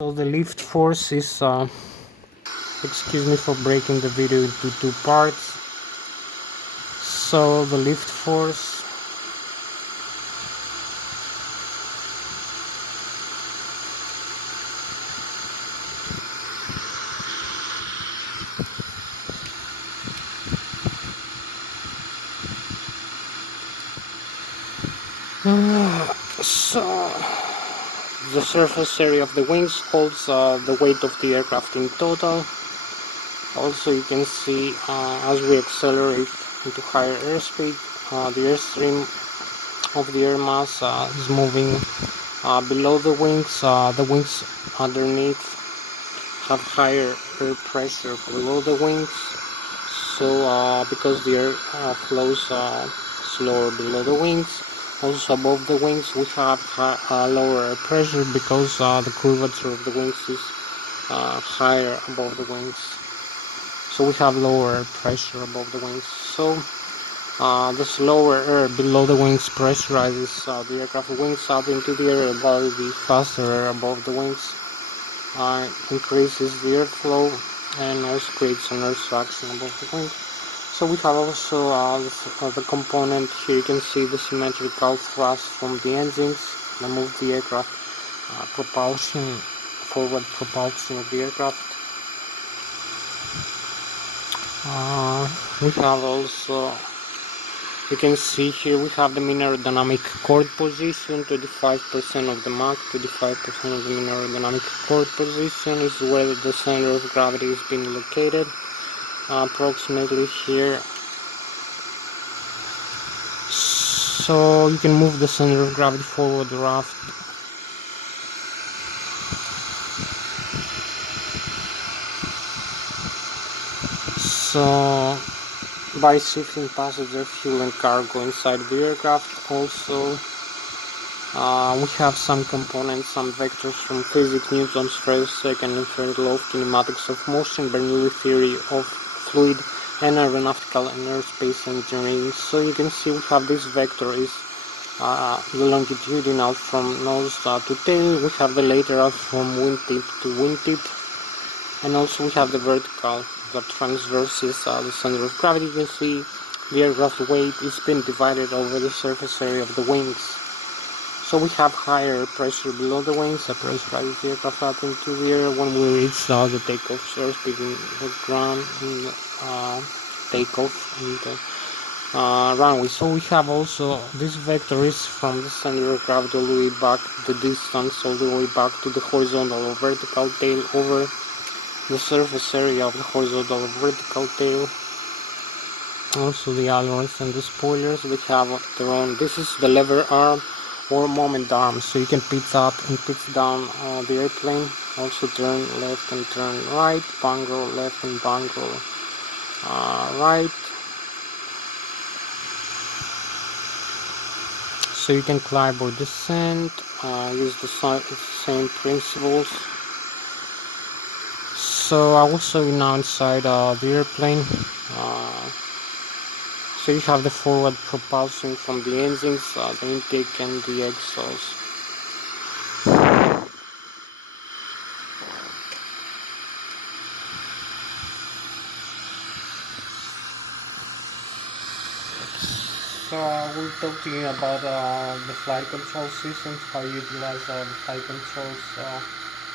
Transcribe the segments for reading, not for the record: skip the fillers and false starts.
So the lift force is, excuse me for breaking the video into two parts. So the lift force so the surface area of the wings holds the weight of the aircraft in total. Also you can see as we accelerate into higher airspeed, the airstream of the air mass is moving below the wings. The wings underneath have higher air pressure below the wings, so because the air flows slower below the wings. Also above the wings we have lower air pressure because the curvature of the wings is higher above the wings, so we have lower air pressure above the wings. So this lower air below the wings pressurizes the aircraft wings up into the air, while the faster air above the wings increases the airflow and also creates an air suction above the wings. So we have also the component here. You can see the symmetrical thrust from the engines that move the aircraft, forward propulsion of the aircraft. We have also, you can see here, we have the mean aerodynamic chord position, 25% of the Mach, 25% of the mean aerodynamic chord position is where the center of gravity is being located, approximately here. So you can move the center of gravity forward or aft. So by shifting passenger, fuel and cargo inside the aircraft. Also we have some components, some vectors from physics, Newton's first, second and third law of kinematics of motion, Bernoulli theory of fluid, and aeronautical and aerospace engineering. So you can see we have this vector is the longitudinal from nose to tail. We have the lateral from wingtip to wingtip, and also we have the vertical that transverses the center of gravity. You can see the aircraft weight is being divided over the surface area of the wings. So we have higher pressure below the wings that pressurizes the aircraft up into the air when we reach the takeoff airspeed in the ground, in the takeoff in the runway. So we have also this vector is from the center of gravity all the way back, the distance all the way back to the horizontal or vertical tail over the surface area of the horizontal or vertical tail. Also the ailerons and the spoilers, they have their own. This is the lever arm or moment arm, so you can pitch up and pitch down the airplane. Also turn left and turn right, bank roll left and bank roll right. So you can climb or descend, use the same principles. So I will show you now inside the airplane. So you have the forward propulsion from the engines, the intake and the exhaust. So I will talk to you about the flight control systems, how you utilize the flight controls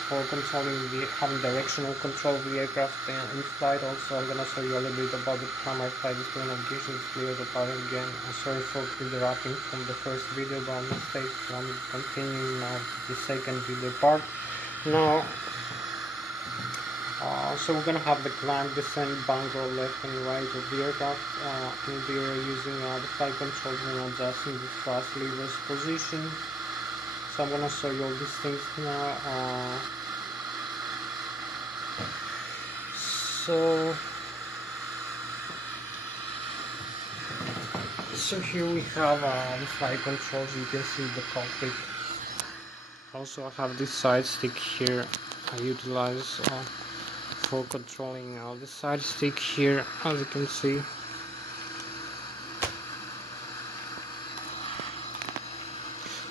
for controlling having directional control of the aircraft in flight. Also, I'm gonna show you a little bit about the primary flight display navigation display of the pilot again. I'm sorry for interrupting from the first video by mistake. I'm continuing now the second video part. Now, so we're gonna have the climb, descent, bank roll left and right of the aircraft, and we are using the flight controls and adjusting the thrust levers position. So I'm gonna show you all these things now. So here we have the flight controls. You can see the cockpit. Also I have this side stick here I utilize for controlling the side stick here, as you can see.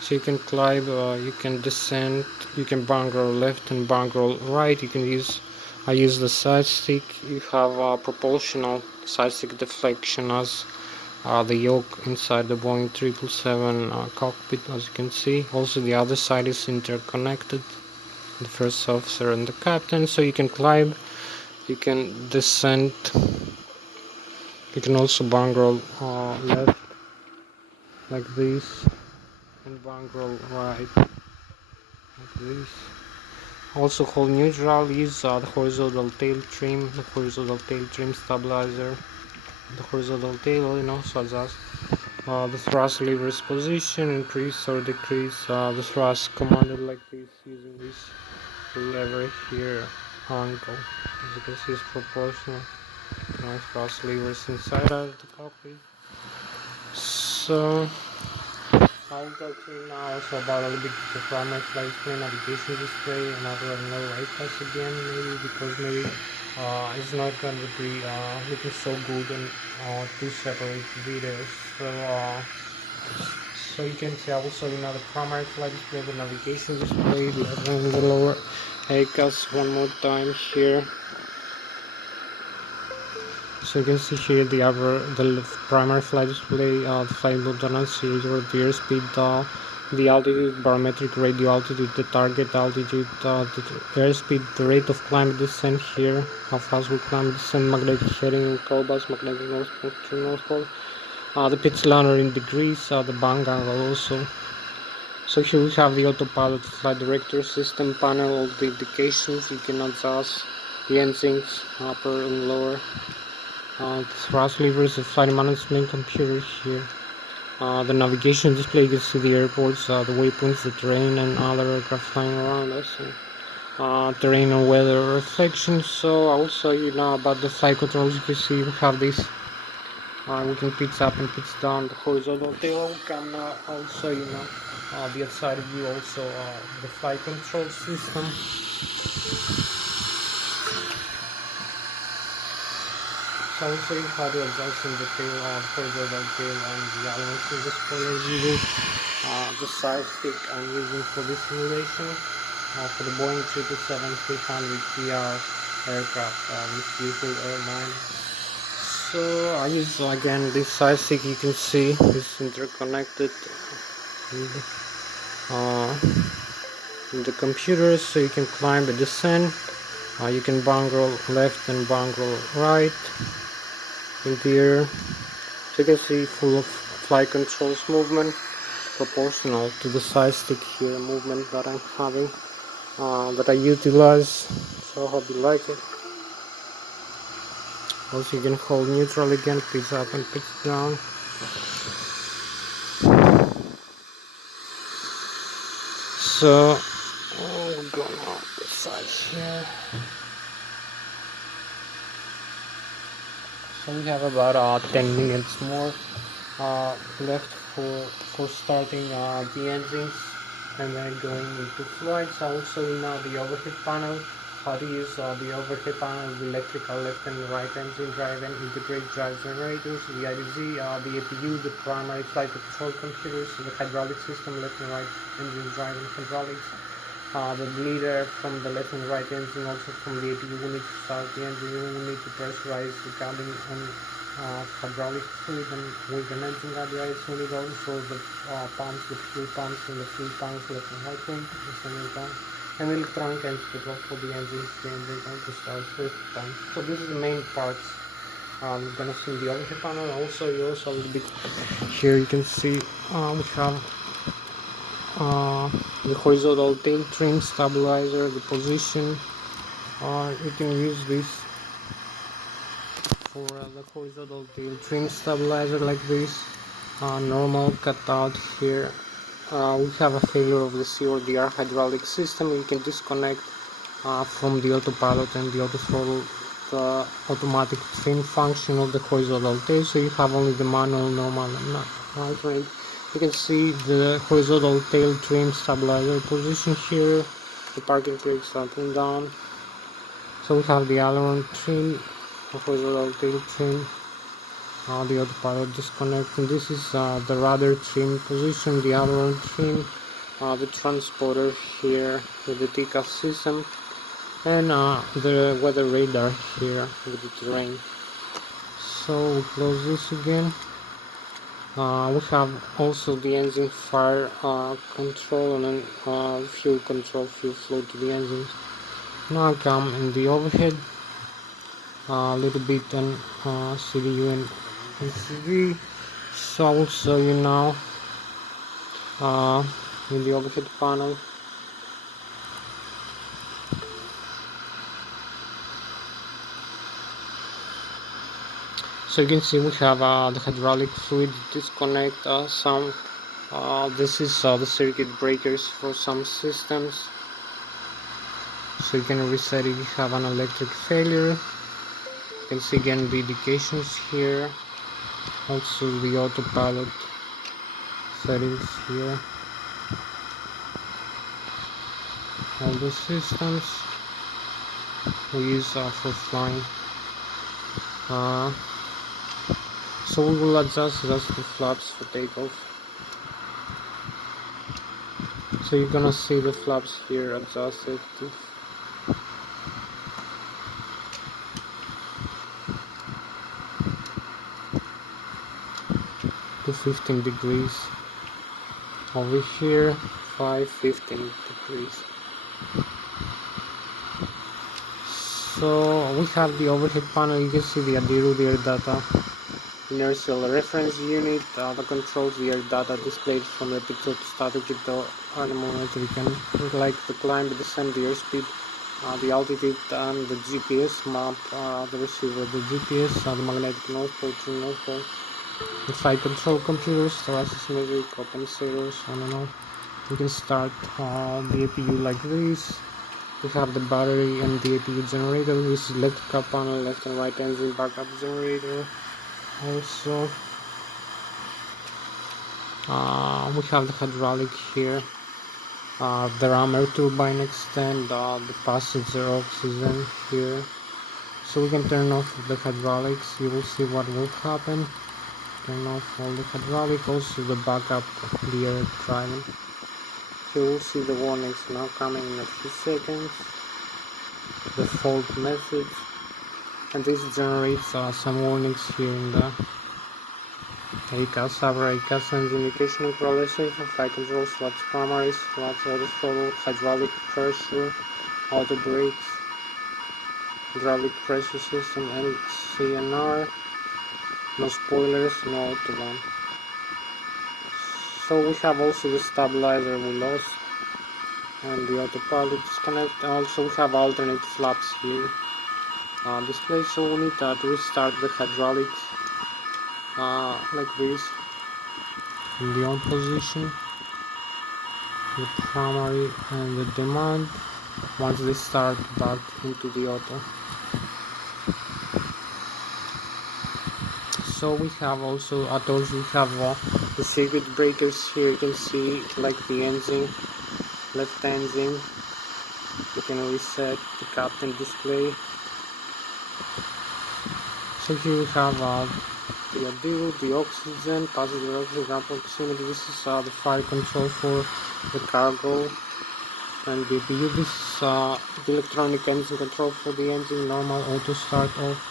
So you can climb, you can descend, you can bank roll left and bank roll right. You can use, I use the side stick. You have proportional side stick deflection as the yoke inside the Boeing 777 cockpit, as you can see. Also the other side is interconnected, the first officer and the captain. So you can climb, you can descend, you can also bank roll left like this and bank roll right like this. Also hold neutral, use the horizontal tail trim, the horizontal tail trim stabilizer, the horizontal tail, and also adjust the thrust lever's position, increase or decrease the thrust commanded like this using this lever here, angle. As you can see, it's proportional. Nice thrust levers inside of the cockpit. So I'll talk to you now also about a little bit the primary flight display, navigation display, and other no right pass again, maybe because maybe it's not going to be looking so good in two separate videos. So you can see also the primary flight display, the navigation display, the lower ACAS one more time here. So you can see here the primary flight display, the flight mode series, or the airspeed, the altitude, barometric radio altitude, the target altitude, the airspeed, the rate of climb descent here, how fast we climb descent, magnetic heading and compass, magnetic north pole to north pole, the pitch ladder in degrees, the bank angle also. So here we have the autopilot flight director system panel, all the indications. You can adjust the engines, upper and lower. The thrust levers, the flight management computer here. The navigation display, you can see the airports, the waypoints, the terrain, and other aircraft flying around us. Terrain and weather reflections. So I'll show you now about the flight controls. You can see we have this. We can pitch up and pitch down the horizontal tail. We can also the outside view, also the flight control system. So I'll show you how to adjust the tail, horizontal tail, and the elements in the spoilers using the side stick I'm using for this simulation for the Boeing 777-300ER aircraft, this beautiful airline. So I use again this side stick. You can see it's interconnected with the computer, so you can climb and descend. You can bank roll left and bank roll right in the air. So you can see full of flight controls movement proportional to the side stick here movement that I'm having, that I utilize. So I hope you like it. Also you can hold neutral again, pitch up and pitch down. So we're going out the side here. So we have about 10 minutes more left for starting the engines and then going into flight. So also now the overhead panel, how to use the overhead panel, the electrical left and right engine drive and integrate drive generators, the IDZ, the APU, the primary flight control computers, the hydraulic system, left and right engine drive and hydraulics, the bleeder from the left and right engine, also from the APU. We need to start the engine, we need to pressurize the cabin and hydraulic fluid, and with an engine radiator we need also the pumps, the fuel pumps and the fuel tanks, left and right wing, the center tank, and the electronic engine control for the engines, the engine to start first time. So this is the main parts. We're gonna see the overhead panel. Also you also a little bit here you can see we have the horizontal tail trim stabilizer, the position. You can use this for the horizontal tail trim stabilizer like this. Normal cutout here. We have a failure of the C or the R hydraulic system. You can disconnect from the autopilot and the auto throttle the automatic trim function of the horizontal tail, so you have only the manual, normal and right range. You can see the horizontal tail trim stabilizer position here, the parking brakes up and down. So we have the aileron trim, the horizontal tail trim, the autopilot disconnect, and this is the rudder trim position, the aileron trim, the transponder here with the TCAS system, and the weather radar here with the terrain. So we close this again. We have also the engine fire control and fuel control, fuel flow to the engines. Now I come in the overhead, a little bit on CDU and LCD. So I will show you now in the overhead panel. So you can see we have the hydraulic fluid disconnect, this is the circuit breakers for some systems, so you can reset if you have an electric failure. You can see again the indications here, also the autopilot settings here, all the systems we use for flying. So we will adjust just the flaps for takeoff. So you're gonna see the flaps here adjusted to 15 degrees. Over here, 15 degrees. So we have the overhead panel. You can see the ADIRU, the air data inertial reference unit, the controls, the air data displayed from the picture to static to anemometer. You can like the climb, the descent, the airspeed, the altitude, and the GPS map, the receiver, the GPS, the magnetic north pole, true north pole, the flight control computers, thoracic metric, compensators, I don't know. You can start the APU like this. We have the battery and the APU generator. This is electrical panel, left and right engine backup generator. Also, we have the hydraulic here, the rammer turbine extend, the passenger oxygen here. So we can turn off the hydraulics. You will see what will happen. Turn off all the hydraulic, also the backup, the air driving. So you will see the warnings now coming in a few seconds. The fault message, and this generates some warnings here in the ACAS, upper ACAS engine indication and correlation for flight control, slots primaries, slots auto throttle, hydraulic pressure, auto brakes, hydraulic pressure system, LCNR, no spoilers, no auto run. So we have also the stabilizer we lost and the autopilot disconnect. Also we have alternate flaps here display, so we need to restart the hydraulics like this in the on position, the primary and the demand, once they start back into the auto. So we have also, I told you, we have the circuit breakers here. You can see like the engine, left engine. You can reset the captain display. So here we have the ADIRU, the oxygen, passenger oxygen proximity. This is the fire control for the cargo, and the APU. This is the electronic engine control for the engine, normal, auto start off.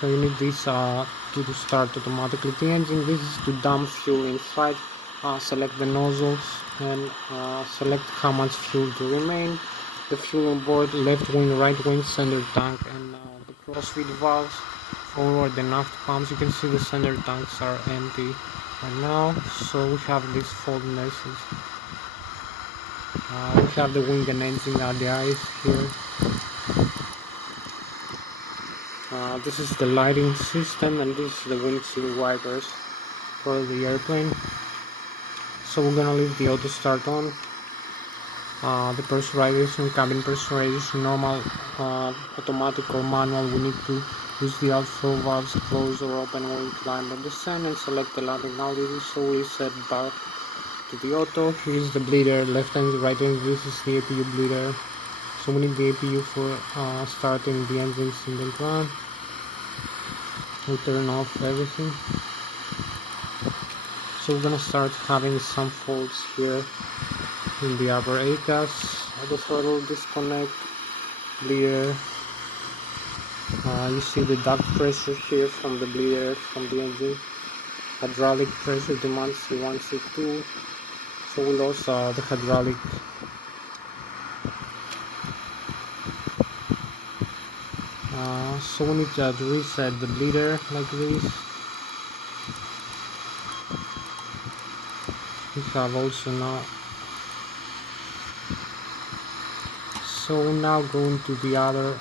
So you need this to start automatically the engine. This is to dump fuel in flight. Select the nozzles and select how much fuel to remain. The fuel on board, left wing, right wing, center tank, and the crossfeed valves, forward and aft pumps. You can see the center tanks are empty right now. So we have this fault message. We have the wing and engine RDIs here. This is the lighting system, and this is the windshield wipers for the airplane. So we're gonna leave the auto start on. The pressurization, cabin pressurization, normal, automatic or manual. We need to use the outflow valves, close or open when we climb or descend, and select the landing altitude. So we set back to the auto. Here's the bleeder, left engine, right engine. This is the APU bleeder. So we need the APU for starting the engines in the ground. we turn off everything. So we're gonna start having some faults here in the upper ACAS, the throttle disconnect, bleeder. You see the duct pressure here from the bleeder from the engine. Hydraulic pressure demand C1, C2. So we lost the hydraulic. So we need to reset the bleeder like this. We have also now. So now going to the other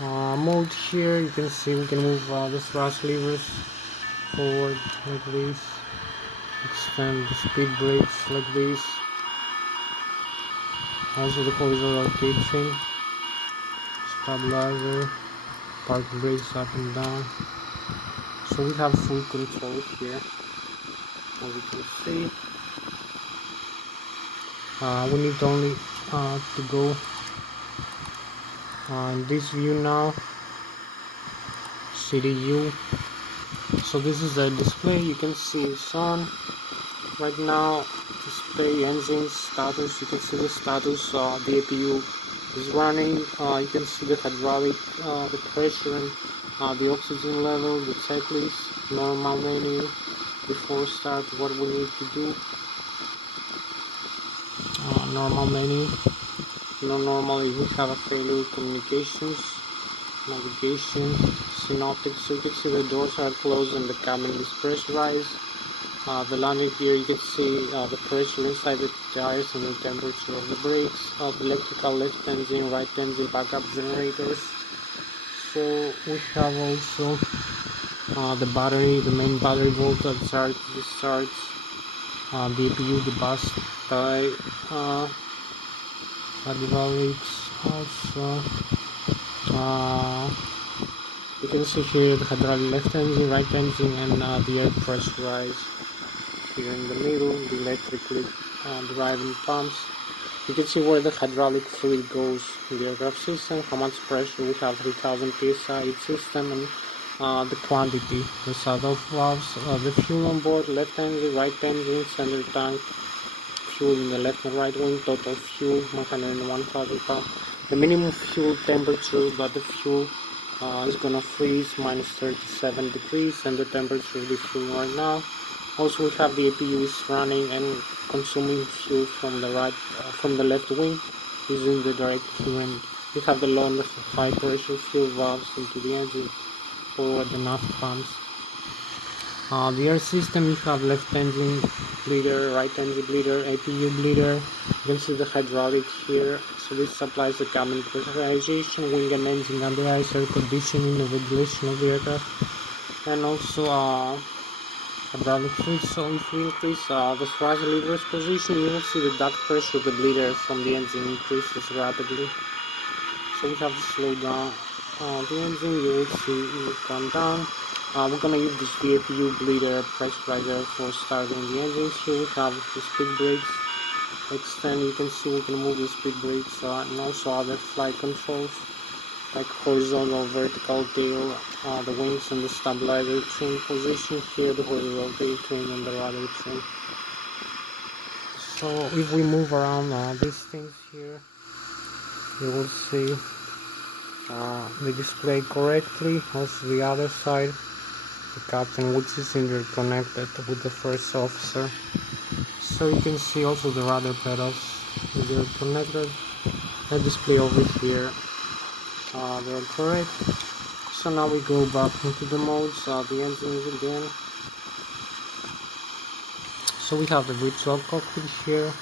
mode here. You can see we can move the thrust levers forward like this, extend the speed brakes like this, also the horizontal rotation, stabilizer, park brakes up and down. So we have full control here, as you can see. We need only to go in this view now, CDU. So this is the display, you can see it's on right now. Display engine status, you can see the status, the APU is running. You can see the hydraulic, the pressure and the oxygen level, the checklist, normal menu. Before start, what we need to do, normal menu. Normally we have a failure, communications, navigation, synoptics. So you can see the doors are closed and the cabin is pressurized. The landing gear, you can see the pressure inside the tires and the temperature of the brakes, the electrical left engine, right engine, backup generators. So we have also the battery, the main battery voltage, charge, discharge, the APU, the bus tie, hydraulics, also you can see here the hydraulic left engine, right engine, and the air pressurized. Here in the middle, the electrically driving pumps. You can see where the hydraulic fluid goes in the aircraft system, how much pressure we have, 3000 psi each system, and the quantity, the shut-off valves, the fuel on board, left engine, right engine, center tank, fuel in the left and right wing, total fuel 101,000 pounds. The minimum fuel temperature that the fuel is gonna freeze minus 37 degrees, and the temperature of the fuel right now. Also we have the APU is running and consuming fuel from the right, from the left wing, using the direct current. We have the low and the high pressure fuel valves into the engine for the nav pumps. The air system, you have left engine bleeder, right engine bleeder, APU bleeder. You can see the hydraulic here. So this supplies the cabin pressurization, wing and engine under ice, air conditioning, the ventilation of the aircraft, and also hydraulic fluid. So if we increase the thrust levers position, you will see the duct pressure of the bleeder from the engine increases rapidly. So we have to slow down the engine, you will see it will come down. We're gonna use this APU bleeder pressurizer for starting the engines. Here we have the speed brakes. Extend, you can see we can move the speed brakes and also other flight controls like horizontal, vertical tail, the wings and the stabilizer trim position. Here the horizontal tail trim and the rudder trim. So if we move around these things here, you will see the display correctly. Also the other side, the captain, which is interconnected with the first officer. So you can see also the rudder pedals, they're connected. The display over here, they're correct. So now we go back into the modes, the engines again. So we have the virtual cockpit here.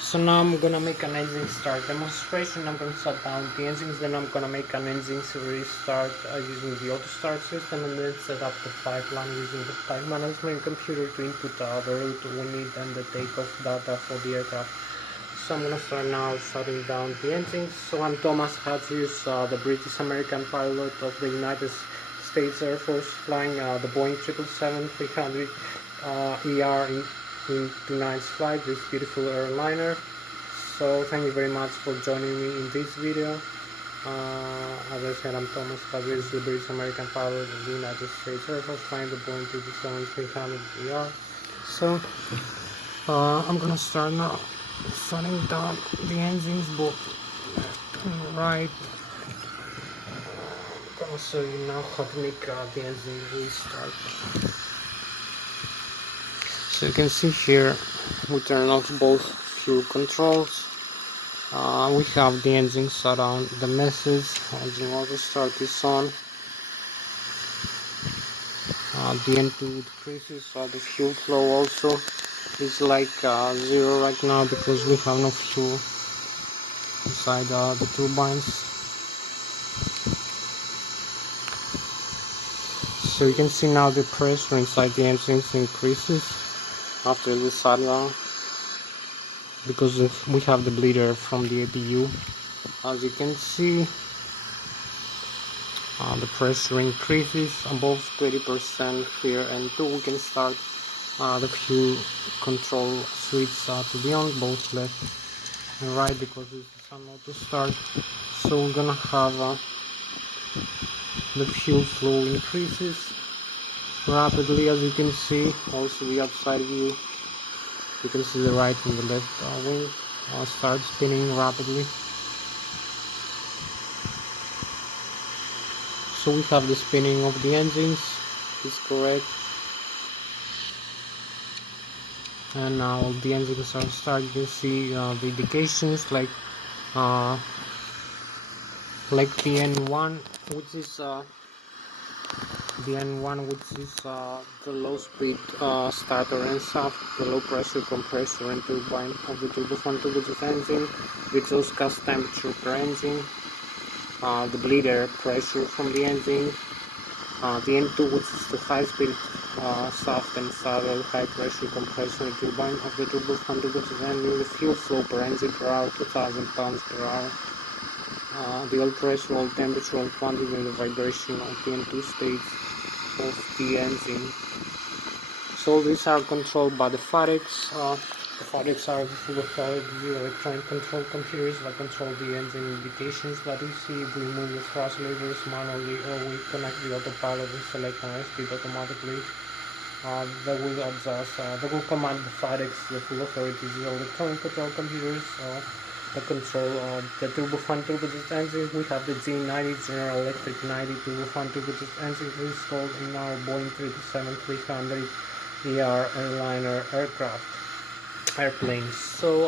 So now I'm gonna make an engine start demonstration. I'm gonna shut down the engines, then I'm gonna make an engine restart using the auto start system, and then set up the pipeline using the flight management computer to input the route we need and the takeoff data for the aircraft. So I'm gonna start now shutting down the engines. So I'm Thomas Hatsios, the British American pilot of the United States Air Force, flying the Boeing 777-300 ER in tonight's flight, this beautiful airliner. So thank you very much for joining me in this video. As I said, I'm Thomas Hatsios, the British American pilot of the United States Air Force, flying the Boeing 737-300ER. So, I'm gonna start now, shutting down the engines both left and right. I'm gonna show you now how to make the engine restart. So you can see here, we turn off both fuel controls. We have the engine shut down, the message, engine auto start is on. The N2 decreases, so the fuel flow also is like 0 right now because we have no fuel inside the turbines. So you can see now the pressure inside the engines increases after the shutdown because we have the bleeder from the APU. As you can see, the pressure increases above 20% here, and we can start the fuel control switch to be on both left and right because this is an auto start. So we're gonna have the fuel flow increases rapidly, as you can see. Also the outside view, you can see the right and the left wing start spinning rapidly. So we have the spinning of the engines, is correct. And now the engines are starting. You can see the indications like the N1, which is the low speed starter and shaft, the low pressure compressor and turbine of the turbofan turbojet engine, the exhaust gas temperature per engine, the bleeder pressure from the engine, the N2, which is the high speed shaft and saddle high pressure compressor and turbine of the turbofan turbojet engine, the fuel flow per engine per hour, 2000 pounds per hour. The oil pressure, oil temperature, oil quantity, and the vibration of the N2 stage of the engine. So these are controlled by the FADEX. The FADEX are the full authority electronic control computers that control the engine indications that you see if we move the thrust levers manually or we connect the autopilot and select an airspeed automatically. They will adjust, they will command the FADEX, the full authority electronic control computers. The control the turbofan turbojet engine. We have the G90 General Electric 90 turbofan turbojet engine installed in our Boeing 737-300 ER airliner airplanes. So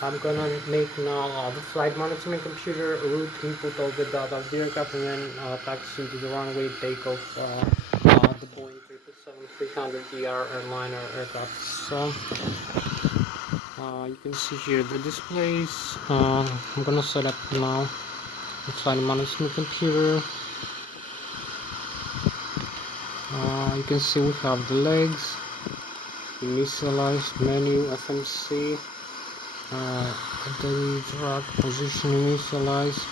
I'm gonna make now the flight management computer route, input all the data of the aircraft, and then taxi into the runway, takeoff the Boeing 737-300 ER airliner aircraft. So you can see here the displays. I'm gonna set up now the flight management computer. You can see we have the legs, initialized menu, FMC, the track position initialized,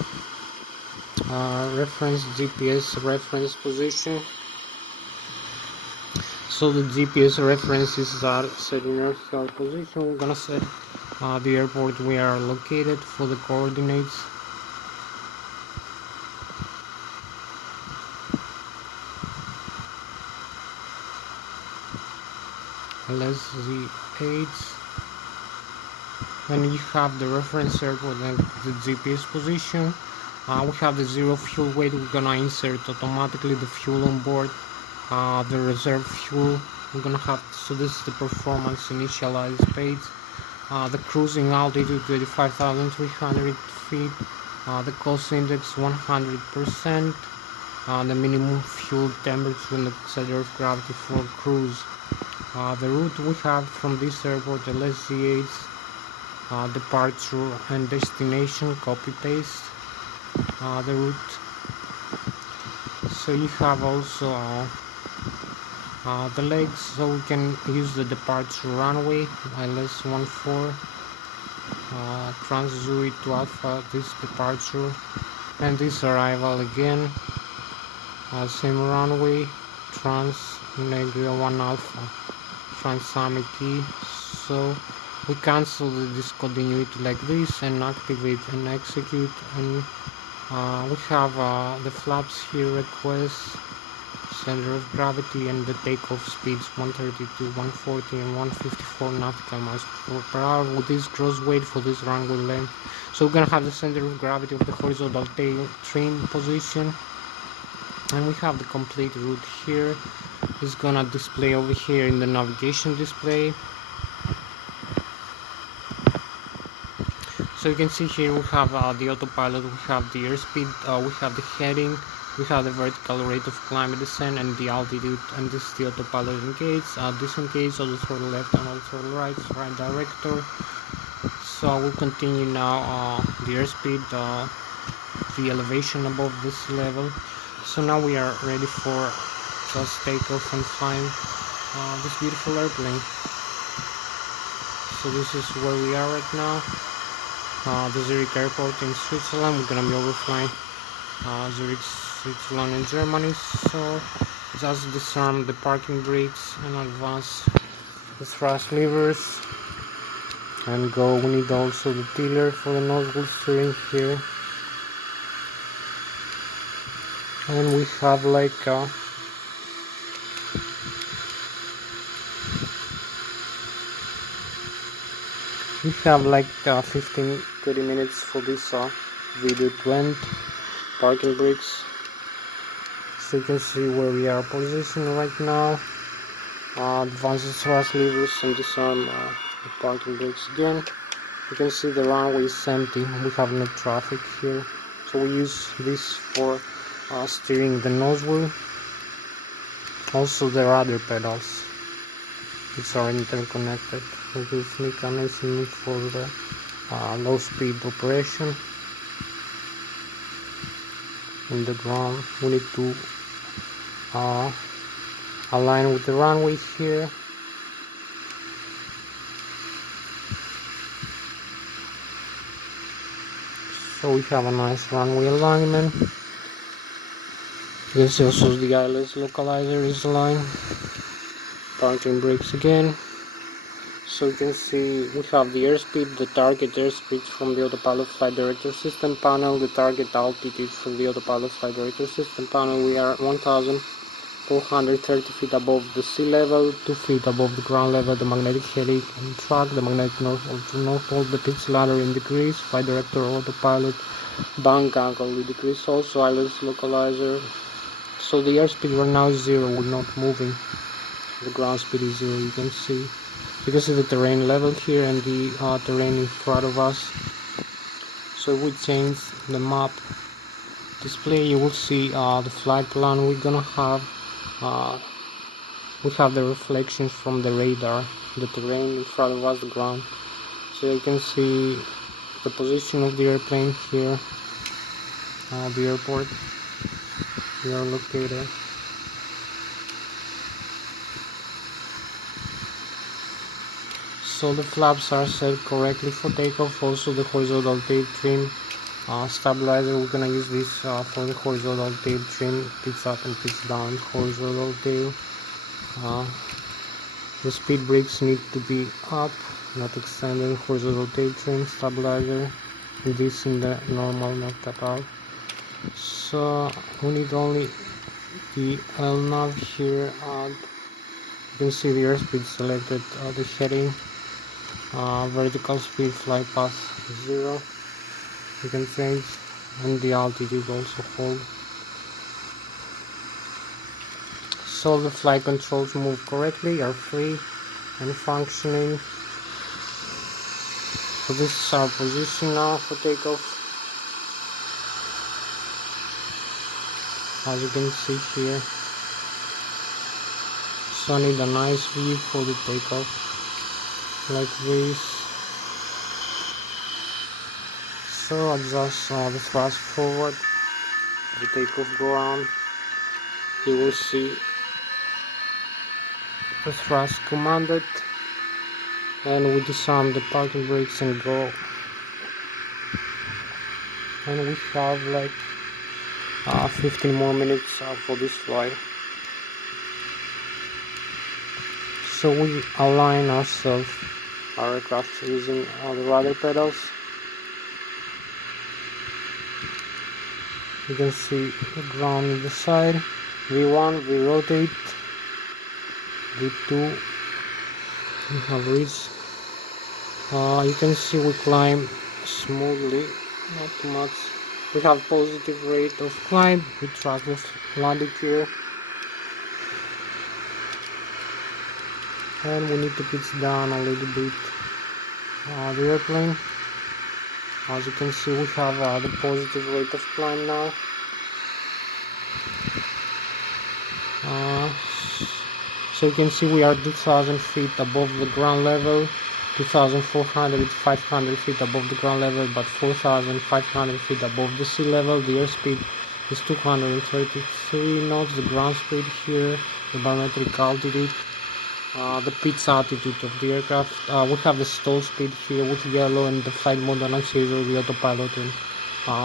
reference GPS reference position. So the GPS references are set in inertial position. We're gonna set the airport we are located for the coordinates. Lszh 8. When you have the reference airport and the GPS position, we have the zero fuel weight. We're gonna insert automatically the fuel on board, the reserve fuel. We're gonna have, so this is the performance initialized page. The cruising altitude 25,300 feet, the cost index 100%, the minimum fuel temperature and the center of gravity for cruise. The route we have from this airport, the Lszh 8, departure and destination, copy paste the route. So you have also the legs, so we can use the departure runway Lszh 14, trans Zurich to Alpha, this departure, and this arrival again, same runway, trans Negria 1 Alpha, trans Samiki. So we cancel the discontinuity like this and activate and execute, and We have the flaps here request, center of gravity, and the takeoff speeds 132, 140 and 154 nautical miles per hour with this gross weight for this runway length. So we're gonna have the center of gravity of the horizontal tail trim position, and we have the complete route here. It's gonna display over here in the navigation display. So you can see here we have the autopilot, we have the airspeed, we have the heading, we have the vertical rate of climb and descent, and the altitude, and this is the autopilot engage, disengage, auto throttle left and auto throttle right director. So I will continue now the airspeed, the elevation above this level. So now we are ready for just takeoff and flying this beautiful airplane. So this is where we are right now. The Zurich airport in Switzerland. We're gonna be overflying Zurich, Switzerland and Germany. So just disarm the parking brakes and advance the thrust levers and go. We need also the tiller for the nozzle steering here, and we have like we have like 15-30 minutes for this video to end. Parking brakes, so you can see where we are positioned right now. Advance the thrust levers and disarm the parking brakes again. You can see the runway is empty, we have no traffic here, so we use this for steering the nozzle. Also the rudder pedals, which are interconnected with this mechanism for the low speed operation. In the ground we need to align with the runway here. So we have a nice runway alignment. You can see also the Lszh localizer is aligned. Parking brakes again. So you can see we have the airspeed, the target airspeed from the autopilot flight director system panel, the target altitude from the autopilot flight director system panel. We are 1,430 feet above the sea level, 2 feet above the ground level. The magnetic heading on track, the magnetic north to north pole, the pitch ladder in decrease, flight director autopilot bank angle we decrease also, Lszh localizer. So the airspeed right now is 0, we're not moving. The ground speed is 0. You can see the terrain level here and the terrain in front of us. So if we change the map display, you will see the flight plan we're gonna have. We have the reflections from the radar, the terrain in front of us, the ground. So you can see the position of the airplane here, the airport we are located. So the flaps are set correctly for takeoff. Also the horizontal tail trim stabilizer, we're gonna use this for the horizontal tail trim, pitch up and pitch down horizontal tail. The speed brakes need to be up, not extended. Horizontal tail trim stabilizer, this in the normal, not tap out. So we need only the LNAV here. You can see the airspeed selected, the heading, vertical speed, flight path 0. You can change, and the altitude also hold. So the flight controls move correctly, are free and functioning. So this is our position now for takeoff. As you can see here, so I need a nice view for the takeoff, like this. So adjust the thrust forward, the takeoff go on. You will see the thrust commanded, and we disarm the parking brakes and go. And we have like 15 more minutes for this flight. So we align ourselves, our aircraft, using the rudder pedals. You can see the ground on the side. V1, we rotate. V2, we have reached. You can see we climb smoothly, not too much. We have positive rate of climb. We track the landing gear. And we need to pitch down a little bit the airplane. As you can see, we have the positive rate of climb now. So you can see we are 2,000 feet above the ground level, 2,400, 500 feet above the ground level, but 4,500 feet above the sea level. The airspeed is 233 knots, the ground speed here, the barometric altitude, the pitch altitude of the aircraft. We have the stall speed here with yellow, and the flight mode and zero, the autopilot and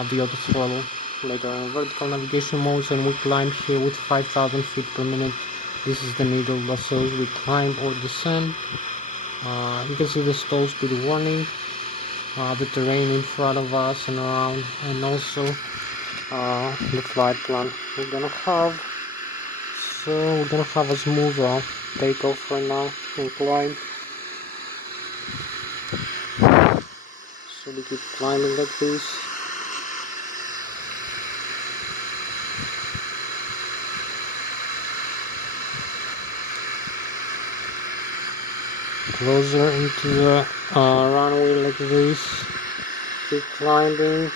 the auto throttle. Later on vertical navigation modes, and we climb here with 5,000 feet per minute. This is the needle that shows we climb or descend. You can see the stall speed warning, the terrain in front of us and around, and also the flight plan we're gonna have. So we're gonna have a smooth takeoff right now and climb. So we keep climbing like this. Closer into the runway like this. Keep climbing.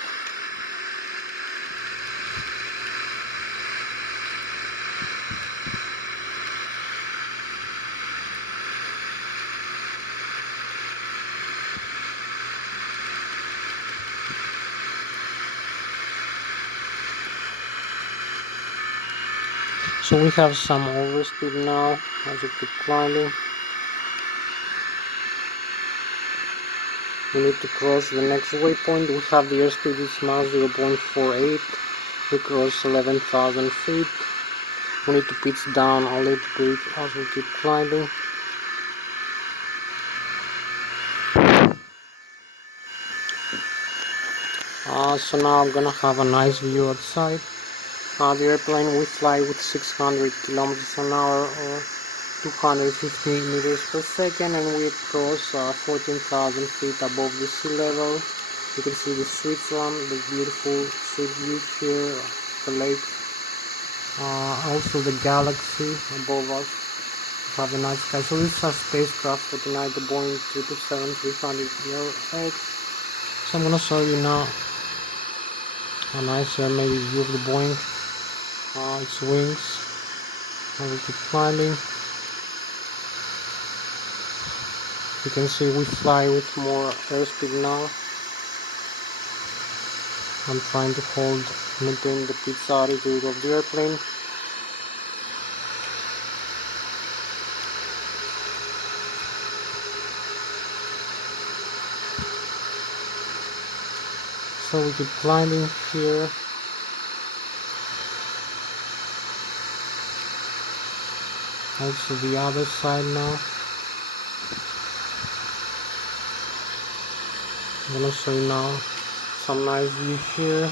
So we have some overspeed now as we keep climbing. We need to cross the next waypoint. We have the airspeed is now 0.48. We cross 11,000 feet. We need to pitch down a little bit as we keep climbing. So now I'm gonna have a nice view outside. The airplane we fly with 600 kilometers an hour or 250 meters per second, and we cross 14,000 feet above the sea level. You can see the Switzerland, the beautiful street view here, the lake, also the galaxy above us. Have a nice sky. So this is our spacecraft for tonight, the Boeing 737-300ER. So I'm gonna show you now a nice maybe view of the Boeing, its wings, and we keep climbing. You can see we fly with more airspeed now. I'm trying to maintain the pitch altitude of the airplane. So we keep climbing here. Also the other side now. I'm gonna show you now some nice view here.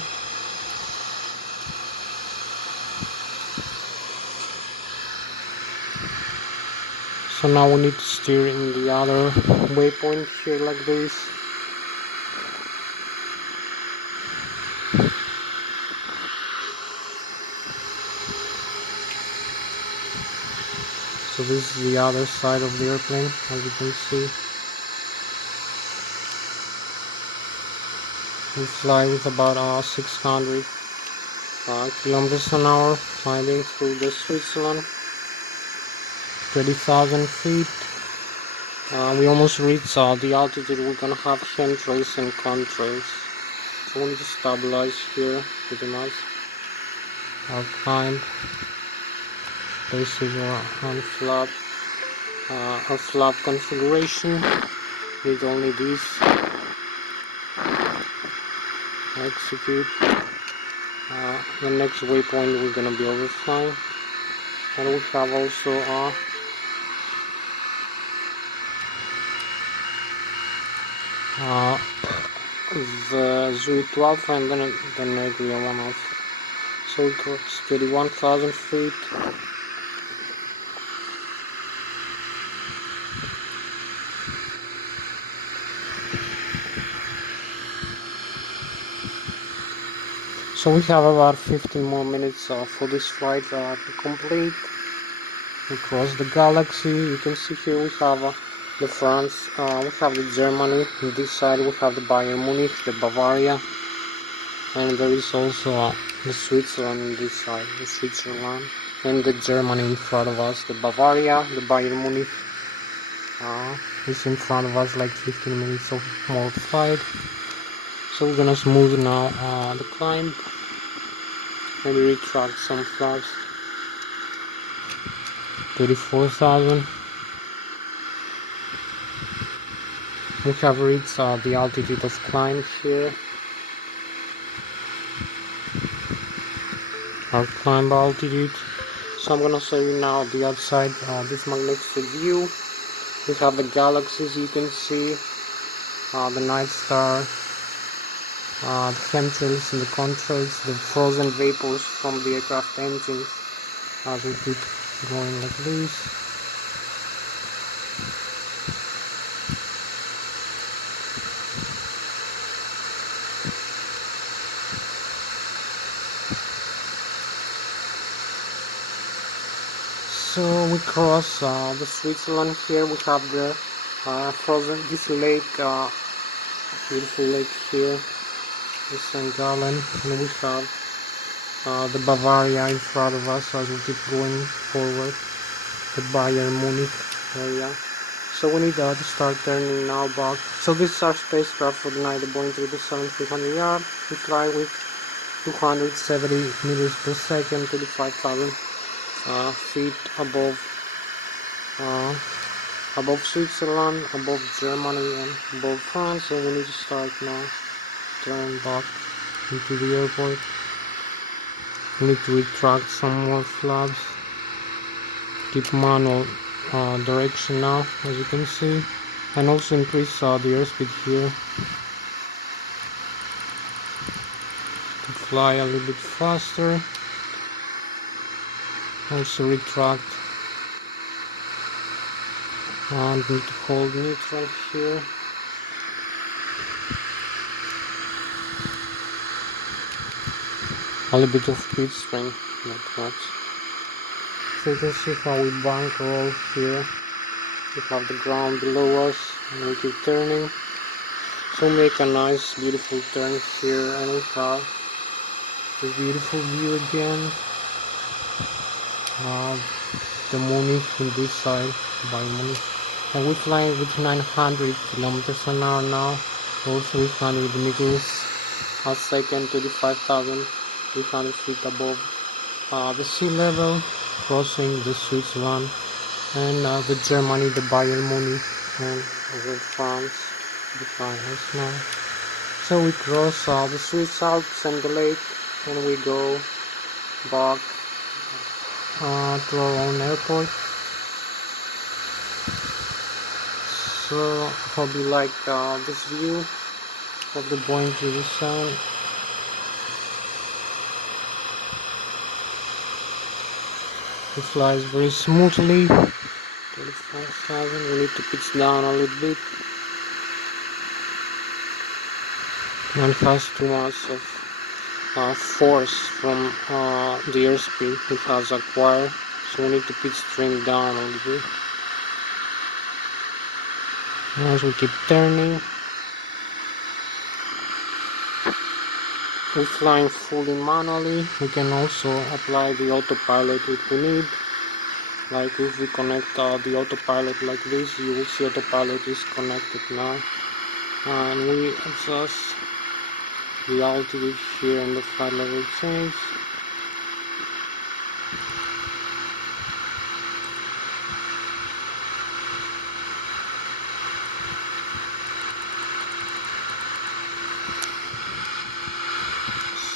So now we need to steer in the other waypoint here like this. So this is the other side of the airplane, as you can see. We fly with about 600 kilometers an hour, climbing through the Switzerland, 20,000 feet. We almost reach the altitude. We're gonna have chemtrails and contrails. So we need to stabilize here pretty much. Our climb. This is our flap. Our flap configuration. Need only this. Execute. The next waypoint we're gonna be overflying, and we have also the Zurich 12 and then the Negria 1 So we crossed 31,000 feet. So we have about 15 more minutes for this flight to complete. We cross the galaxy. You can see here we have the France, we have the Germany. On this side we have the Bayern Munich, the Bavaria, and there is also the Switzerland on this side, the Switzerland, and the Germany in front of us, the Bavaria, the Bayern Munich is in front of us, like 15 minutes of more flight. So we're gonna smooth now the climb, maybe retract some flaps. 34,000. We have reached the altitude of climb here. Our climb altitude. So I'm gonna show you now the outside, this magnificent view. We have the galaxies, you can see, the night star, the chemtrails and the contrails, the frozen vapors from the aircraft engines as we keep going like this. So we cross the Switzerland. Here we have the frozen, this lake, beautiful lake here, the St. Gallen, and we have the Bavaria in front of us as we keep going forward, the Bayern Munich area. So we need to start turning now back. So this is our spacecraft for the night, the Boeing 777-300ER. We fly with 270 meters per second, 35,000 feet above Switzerland, above Germany, and above France. So we need to start now, turn back into the airport. We need to retract some more flaps, keep manual direction now, as you can see, and also increase the airspeed here to fly a little bit faster. Also retract and need to hold neutral here. A little bit of pitch string, not much. So you can see how we bank roll here. We have the ground below us and we keep turning. So make a nice beautiful turn here, and we have the beautiful view again. The Munich on this side, by Munich. And we're flying with 900 kilometers an hour now, or 300 meters a second, 35,300 feet above the sea level, crossing the Switzerland and the Germany, the Bayern Munich, and over France behind us now. So we cross the Swiss Alps and the lake, and we go back to our own airport. So hope you like this view of the Boeing 777. It flies very smoothly. 35,000. We need to pitch down a little bit. And it has too much of force from the airspeed it has acquired, so we need to pitch trim down a little bit. As we keep turning, we're flying fully manually. We can also apply the autopilot if we need. Like if we connect the autopilot like this, you will see autopilot is connected now, and we adjust the altitude here and the flight level change.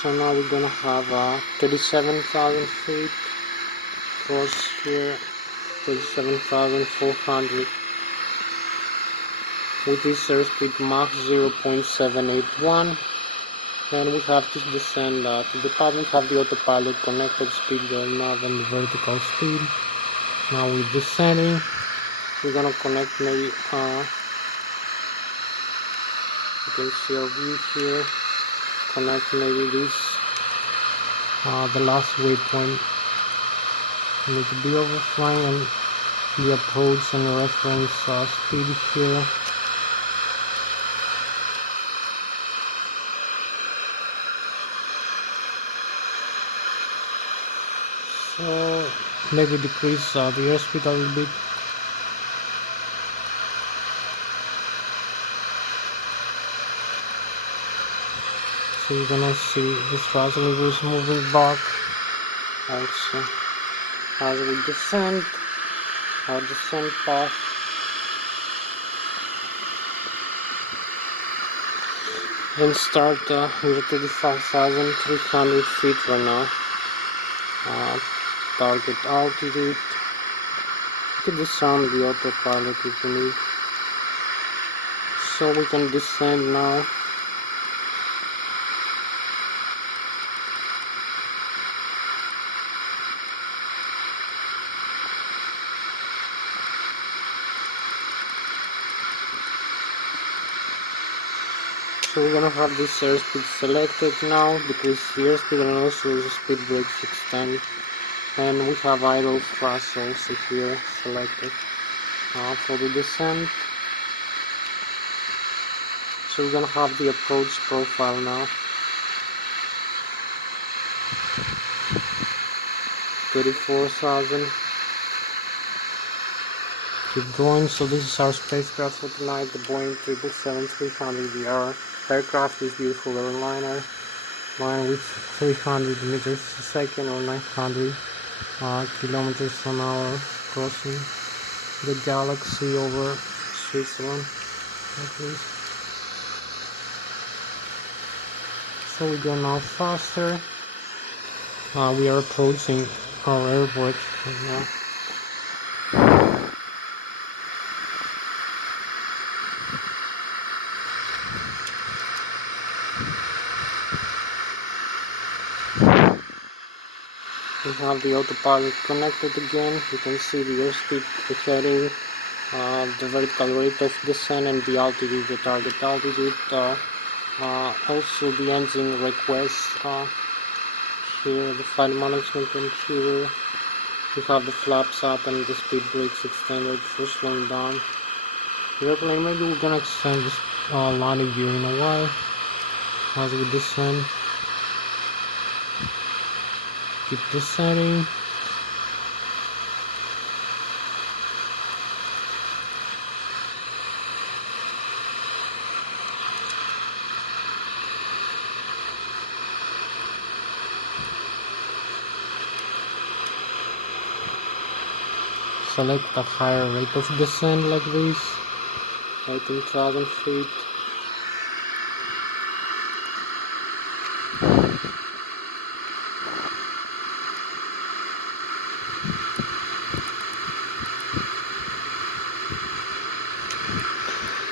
So now we're gonna have 37,000 feet cross here, 37,400 with this airspeed Mach 0.781. And we have to descend to the top. We have the autopilot connected, speed going up, and the vertical speed. Now we're descending. We're gonna connect maybe, you can see our view here. Connect maybe this, the last waypoint. We need to be overflying and the approach and reference speed here. So maybe decrease the airspeed a little bit. So you're gonna see the thrust levers moving back. Also, as we descend, our descent path. Then start with 35,300 feet right now. Target altitude. You can disarm the autopilot if you need. So we can descend now. So we're gonna have this airspeed selected now, decrease the airspeed and also the speed brakes extend. And we have idle thrust also here selected for the descent. So we're gonna have the approach profile now. 34,000. Keep going. So this is our spacecraft for tonight, the Boeing 777-300ER aircraft. This beautiful airliner, flying with 300 meters a second or 900 kilometers an hour, crossing the galaxy over Switzerland, at least. So we go now faster. We are approaching our airport right now. We have the autopilot connected again. You can see the airspeed, the heading, the vertical rate of descent, and the altitude, the target altitude. Also the engine request. Here the flight management computer. We have the flaps up and the speed brakes extended for slowing down the airplane. Maybe we're gonna extend this landing gear in a while as we descend. Keep descending. Select a higher rate of descent like this, 18,000 feet.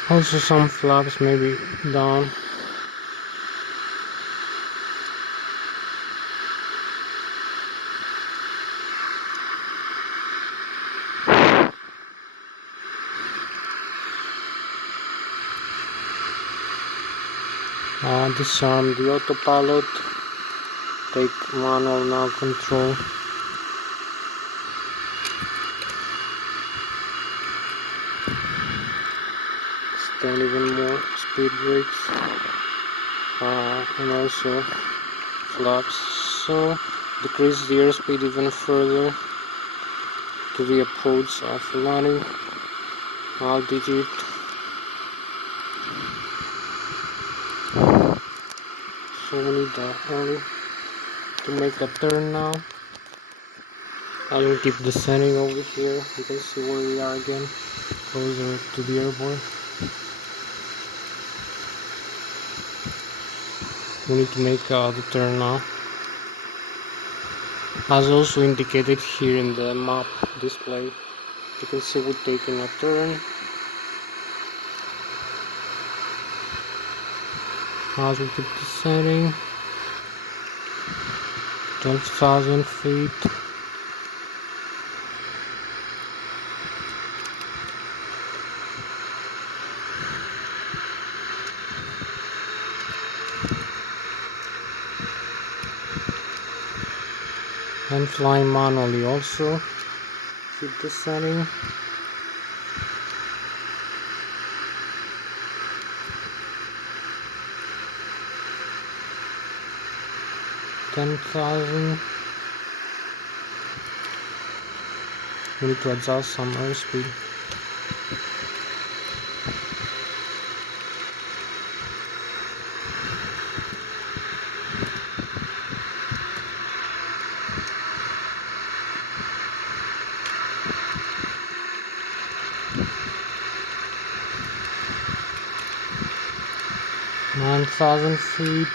Also some flaps maybe down. Disarm the autopilot. Take manual now control. Extend even more speed brakes and also flaps. So decrease the airspeed even further to the approach of landing altitude. So we need only to make a turn now. I will keep descending over here. You can see where we are again, closer to the airport. We need to make the turn now, as also indicated here in the map display. You can see we're taking a turn. as we keep descending. 12,000 feet. And flying manually also. Keep descending. $10,000. We need to adjust some airspeed. $9,000 feet.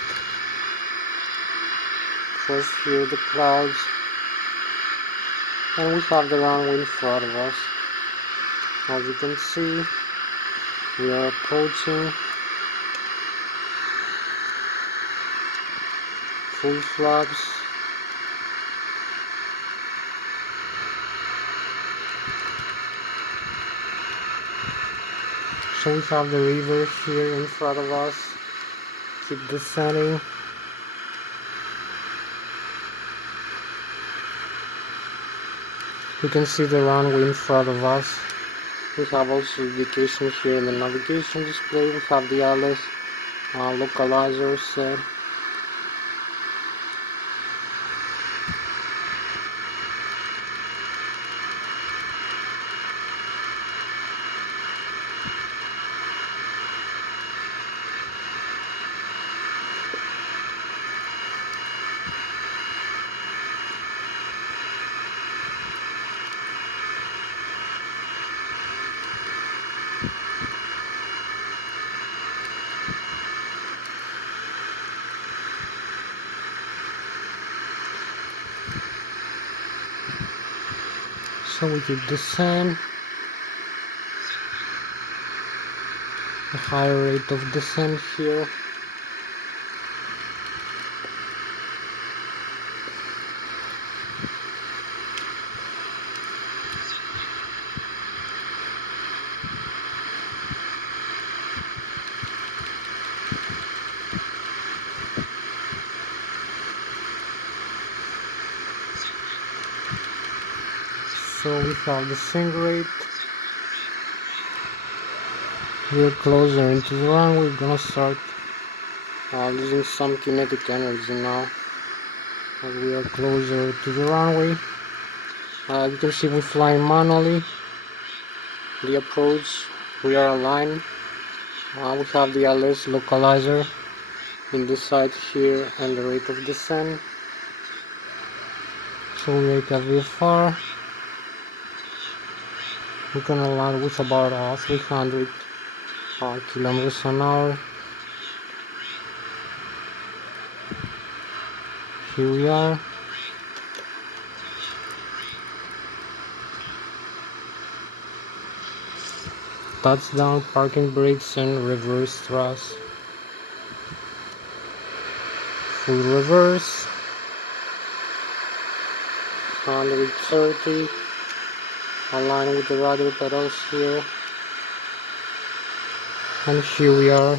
First hear the clouds. And we have the runway in front of us. As you can see, we are approaching full flaps. So we have the river here in front of us. Keep descending. You can see the runway in front of us. We have also indication here in the navigation display. We have the Lszh localizer set. So we keep descent. A higher rate of descent here. So we have the sink rate. We're closer into the run. We're gonna start losing some kinetic energy now as we are closer to the runway. You can see we're flying manually. The approach, we are aligned. We have the Lszh localizer in the side here and the rate of descent. So we make a VFR. We're gonna land with about 300 kilometers an hour. Here we are. Touchdown, parking brakes, and reverse thrust. Full reverse. 130. Align with the rudder pedals here. And here we are.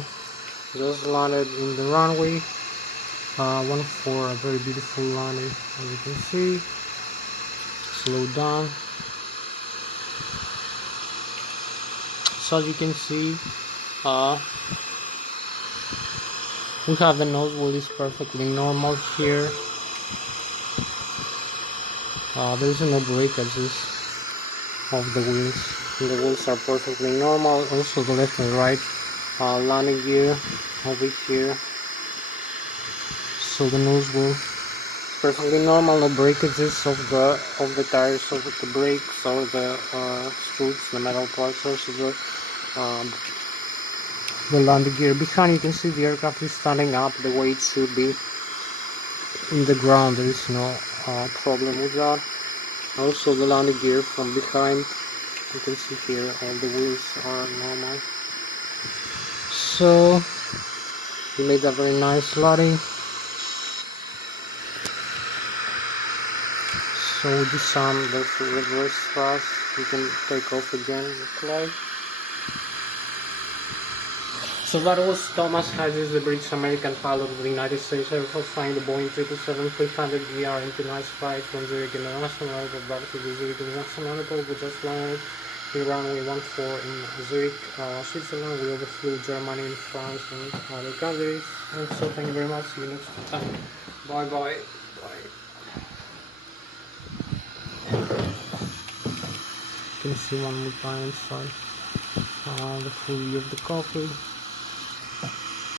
Just landed in the runway. 1-4, a very beautiful landing, as you can see. Slow down. So as you can see, we have the nose wheel is perfectly normal here. There is no breakages of the wheels. The wheels are perfectly normal. Also the left and right landing gear over here. So the nose wheel is perfectly normal. No breakages of the tires, of the brakes, or the screws, the metal parts. Also the landing gear behind. You can see the aircraft is standing up the way it should be. In the ground, there is no problem with that. Also the landing gear from behind. You can see here all the wheels are normal. So He made a very nice lottie. So disarm the reverse thrust. You can take off again if you like. So that was Thomas Hatsios, the British American pilot of the United States Air Force, flying the Boeing 777-300ER into nice flight from Zurich International Airport back to the Zurich International Airport. We just landed in runway 14 in Zurich, Switzerland. We overflew Germany, France, and other countries. And so thank you very much. See you next time. Bye bye. Bye. You can see one more time inside the full view of the cockpit.